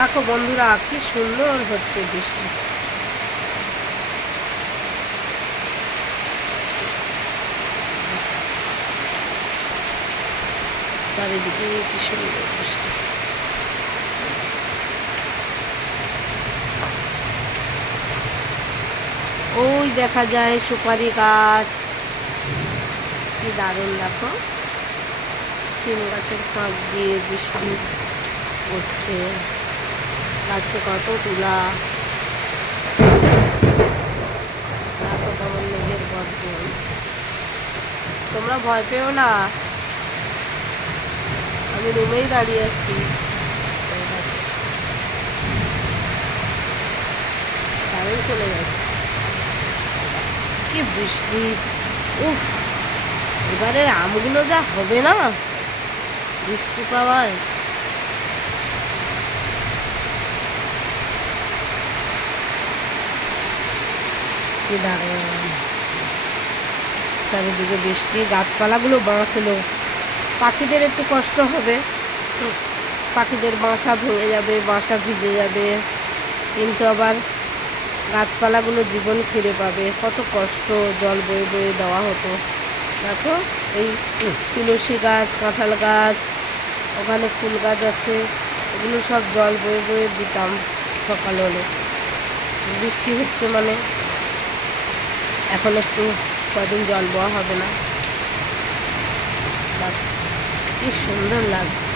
দেখো বন্ধুরা কি সুন্দর হচ্ছে বৃষ্টি। চারিদিকে কি সুন্দর বৃষ্টি। ওই দেখা যায় সুপারি গাছ। কি দারুণ দেখো। শিম গাছের ফাঁক দিয়ে বৃষ্টি পড়ছে গাছে কত তুলা? তোমরা ভয় পেও না। আমি রুমেই দাঁড়িয়ে আছি। কারেন্ট চলে গেছে। কি বৃষ্টি। উফ, এবারে আমগুলো যা হবে না। বৃষ্টি পাওয়ায়। দারুণ চারিদিকে বৃষ্টি। গাছপালাগুলো বাঁচলো পাখিদের একটু কষ্ট হবে। পাখিদের বাসা ভেঙে যাবে, বাসা ভিজে যাবে। কিন্তু আবার গাছপালাগুলো জীবন ফিরে পাবে। কত কষ্ট, জল বয়ে বয়ে দেওয়া হতো। দেখো, এই তুলসী গাছ, কাঁঠাল গাছ, ওখানে ফুল গাছ আছে। এগুলো সব জল বয়ে বয়ে দিতাম সকাল হলে বৃষ্টি হচ্ছে মানে। এখন একটু কদিন জল দেওয়া হবে না। কি সুন্দর লাগছে।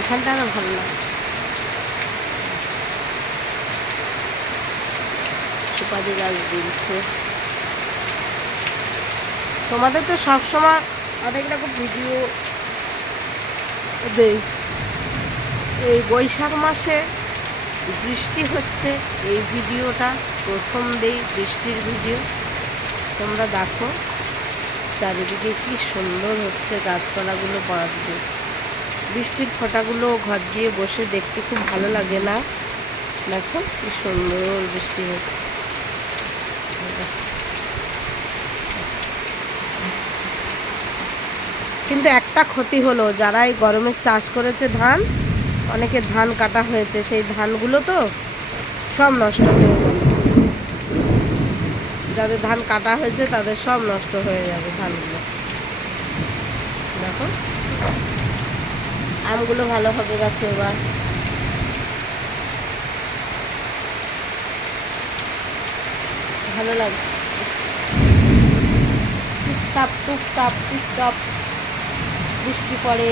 এখানটা আরও ভালো লাগছে সুপারি গাছ দিচ্ছে। তোমাদের তো সবসময় অনেক রকম ভিডিও দেই। এই বৈশাখ মাসে বৃষ্টি হচ্ছে, এই ভিডিওটা প্রথম দেই, বৃষ্টির ভিডিও। তোমরা দেখো চারিদিকে কি সুন্দর হচ্ছে গাছপালাগুলো বাঁচবে। বৃষ্টির ফোঁটাগুলো ঘর দিয়ে বসে দেখতে খুব ভালো লাগে না? দেখো কি সুন্দর বৃষ্টি হচ্ছে। কিন্তু একটা ক্ষতি হলো, যারা এই গরমে চাষ করেছে ধান, অনেকে ধান কাটা হয়েছে, সেই ধানগুলো তো সব নষ্ট হয়ে গেল যাদের ধান কাটা হয়েছে, তাদের সব নষ্ট হয়ে যাবে ধানগুলো। দেখো। আমগুলো ভালো হবে গাছে এবার। ভালো লাগছে। টুকটাপ টুকটাপ টুকটাপ বৃষ্টি পড়ে